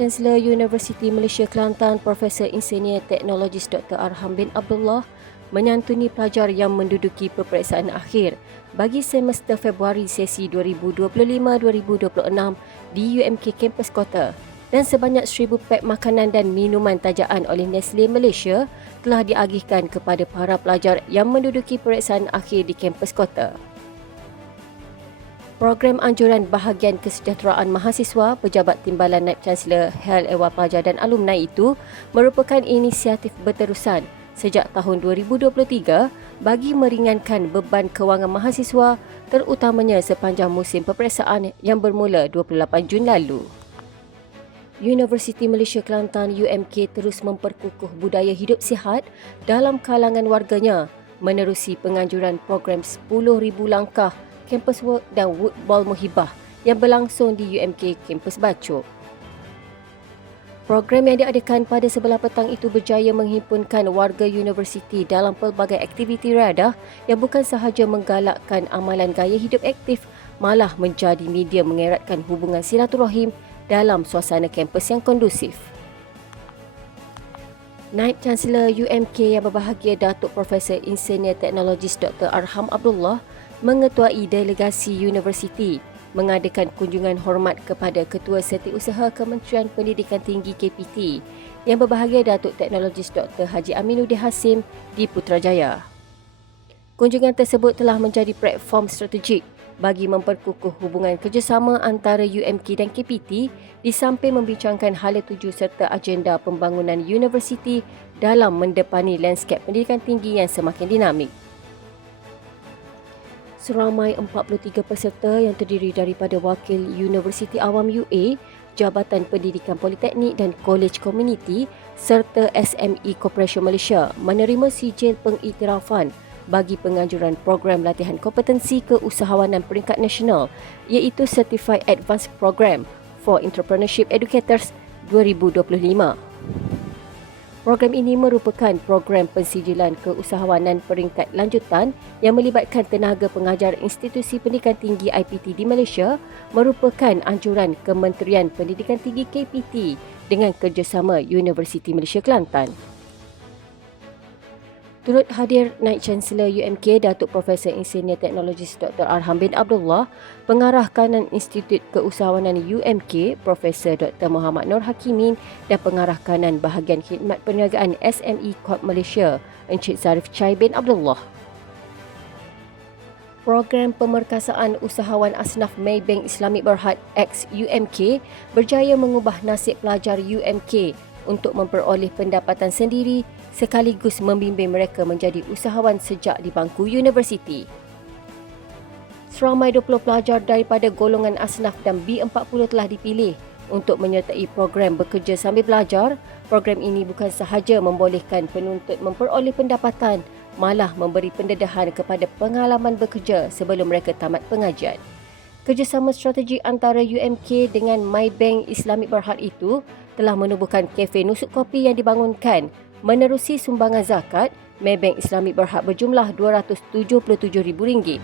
Chancellor Universiti Malaysia Kelantan Profesor Insinyur Teknologis Dr. Arham bin Abdullah menyantuni pelajar yang menduduki peperiksaan akhir bagi semester Februari sesi 2025-2026 di UMK Kampus Kota, dan sebanyak 1,000 pek makanan dan minuman tajaan oleh Nestle Malaysia telah diagihkan kepada para pelajar yang menduduki peperiksaan akhir di Kampus Kota. Program anjuran bahagian kesejahteraan mahasiswa Pejabat Timbalan Naib Chancellor Hal Ehwal Pelajar dan Alumni itu merupakan inisiatif berterusan sejak tahun 2023 bagi meringankan beban kewangan mahasiswa, terutamanya sepanjang musim peperiksaan yang bermula 28 Jun lalu. Universiti Malaysia Kelantan UMK terus memperkukuh budaya hidup sihat dalam kalangan warganya menerusi penganjuran program 10,000 langkah Campus Work dan Woodball Muhibah yang berlangsung di UMK Kampus Bachok. Program yang diadakan pada sebelah petang itu berjaya menghimpunkan warga universiti dalam pelbagai aktiviti riadah yang bukan sahaja menggalakkan amalan gaya hidup aktif, malah menjadi media mengeratkan hubungan silaturahim dalam suasana kampus yang kondusif. Naib Chancellor UMK yang berbahagia Datuk Profesor Insinyur Teknologis Dr. Arham Abdullah mengetuai delegasi universiti mengadakan kunjungan hormat kepada Ketua Setiausaha Kementerian Pendidikan Tinggi KPT yang berbahagia Datuk Teknologis Dr. Haji Aminuddin Hasim di Putrajaya. Kunjungan tersebut telah menjadi platform strategik bagi memperkukuh hubungan kerjasama antara UMK dan KPT di samping membincangkan hala tuju serta agenda pembangunan universiti dalam mendepani lanskap pendidikan tinggi yang semakin dinamik. Seramai 43 peserta yang terdiri daripada wakil Universiti Awam UA, Jabatan Pendidikan Politeknik dan Kolej Komuniti serta SME Corporation Malaysia menerima sijil pengiktirafan bagi penganjuran program latihan kompetensi keusahawanan peringkat nasional iaitu Certified Advanced Program for Entrepreneurship Educators 2025. Program ini merupakan program pensijilan keusahawanan peringkat lanjutan yang melibatkan tenaga pengajar institusi pendidikan tinggi IPT di Malaysia, merupakan anjuran Kementerian Pendidikan Tinggi KPT dengan kerjasama Universiti Malaysia Kelantan. Turut hadir Naib Chancellor UMK Datuk Profesor Insinyur Teknologis Dr. Arham bin Abdullah, Pengarah Kanan Institut Keusahawanan UMK Profesor Dr. Muhammad Nur Hakimin dan Pengarah Kanan Bahagian Khidmat Perniagaan SME Corp Malaysia Encik Zarif Chai bin Abdullah. Program Pemerkasaan Usahawan Asnaf Maybank Islamic Berhad X UMK berjaya mengubah nasib pelajar UMK untuk memperoleh pendapatan sendiri sekaligus membimbing mereka menjadi usahawan sejak di bangku universiti. Seramai 20 pelajar daripada golongan asnaf dan B40 telah dipilih untuk menyertai program bekerja sambil belajar. Program ini bukan sahaja membolehkan penuntut memperoleh pendapatan, malah memberi pendedahan kepada pengalaman bekerja sebelum mereka tamat pengajian. Kerjasama strategi antara UMK dengan Maybank Islamic Berhad itu telah menubuhkan kafe nusuk kopi yang dibangunkan menerusi sumbangan zakat. Maybank Islamic Berhad berjumlah RM277,000.